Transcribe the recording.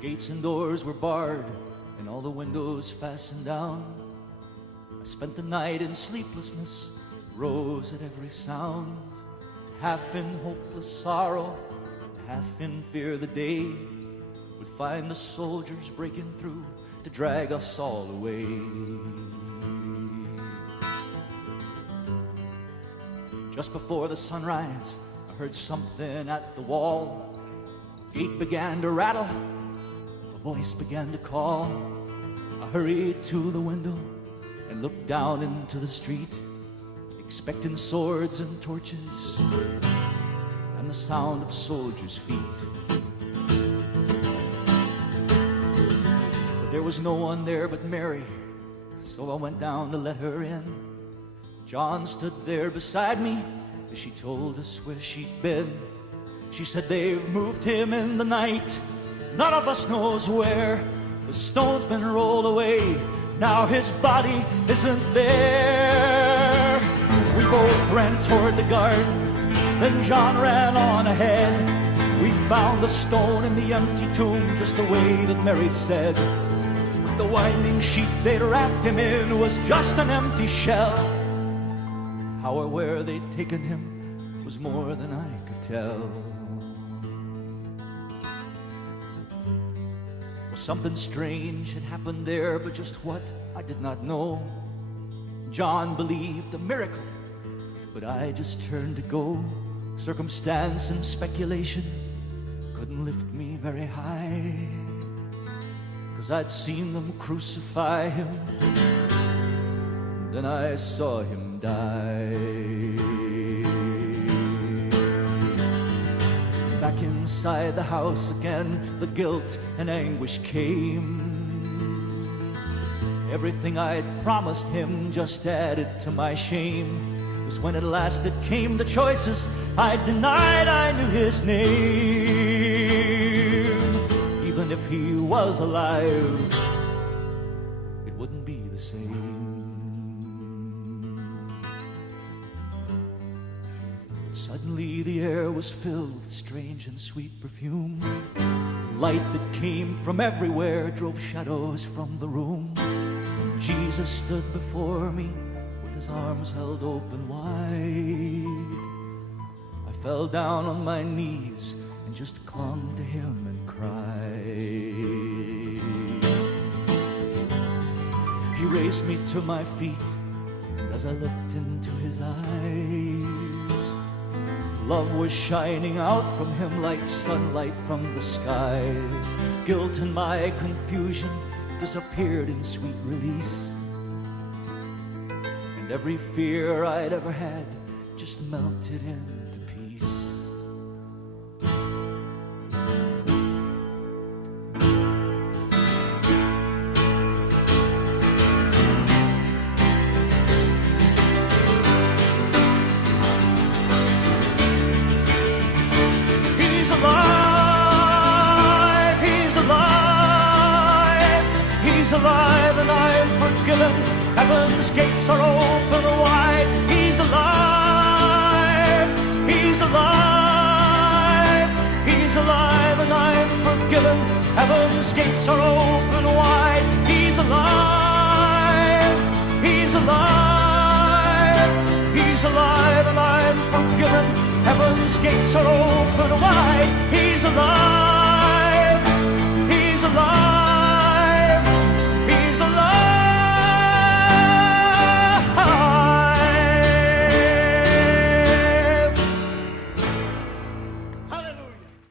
Gates and doors were barred and all the windows fastened down. I spent the night in sleeplessness, rose at every sound, half in hopeless sorrow, half in fear the day would find the soldiers breaking through to drag us all away. Just before the sunrise, I heard something at the wall. The gate began to rattle, a voice began to call. I hurried to the window and looked down into the street, expecting swords and torches and the sound of soldiers' feet. But there was no one there but Mary, so I went down to let her in. John stood there beside me as she told us where she'd been. She said, they've moved him in the night, none of us knows where. The stone's been rolled away, now his body isn't there. We both ran toward the garden, then John ran on ahead. We found the stone in the empty tomb, just the way that Mary'd said. The winding sheet they'd wrapped him in was just an empty shell. How or where they'd taken him was more than I could tell. Well, something strange had happened there, but just what, I did not know. John believed a miracle, but I just turned to go. Circumstance and speculation couldn't lift me very high, 'cause I'd seen them crucify him, then I saw him die. Back inside the house again, the guilt and anguish came. Everything I'd promised him just added to my shame. 'Cause when at last it came the choices, I denied I knew his name. Even if he was alive, it wouldn't be the same. But suddenly the air was filled with strange and sweet perfume. Light that came from everywhere drove shadows from the room. Jesus stood before me with his arms held open wide. I fell down on my knees and just clung to him and cried. He raised me to my feet, and as I looked into his eyes, love was shining out from him like sunlight from the skies. Guilt and my confusion disappeared in sweet release, and every fear I'd ever had just melted into peace. He's alive, he's alive, he's alive, and I'm forgiven. Heaven's gates are open wide. He's alive, he's alive, he's alive, and I'm forgiven. Heaven's gates are open wide. He's alive, he's alive, he's alive, and I'm forgiven. Heaven's gates are open wide. He's alive.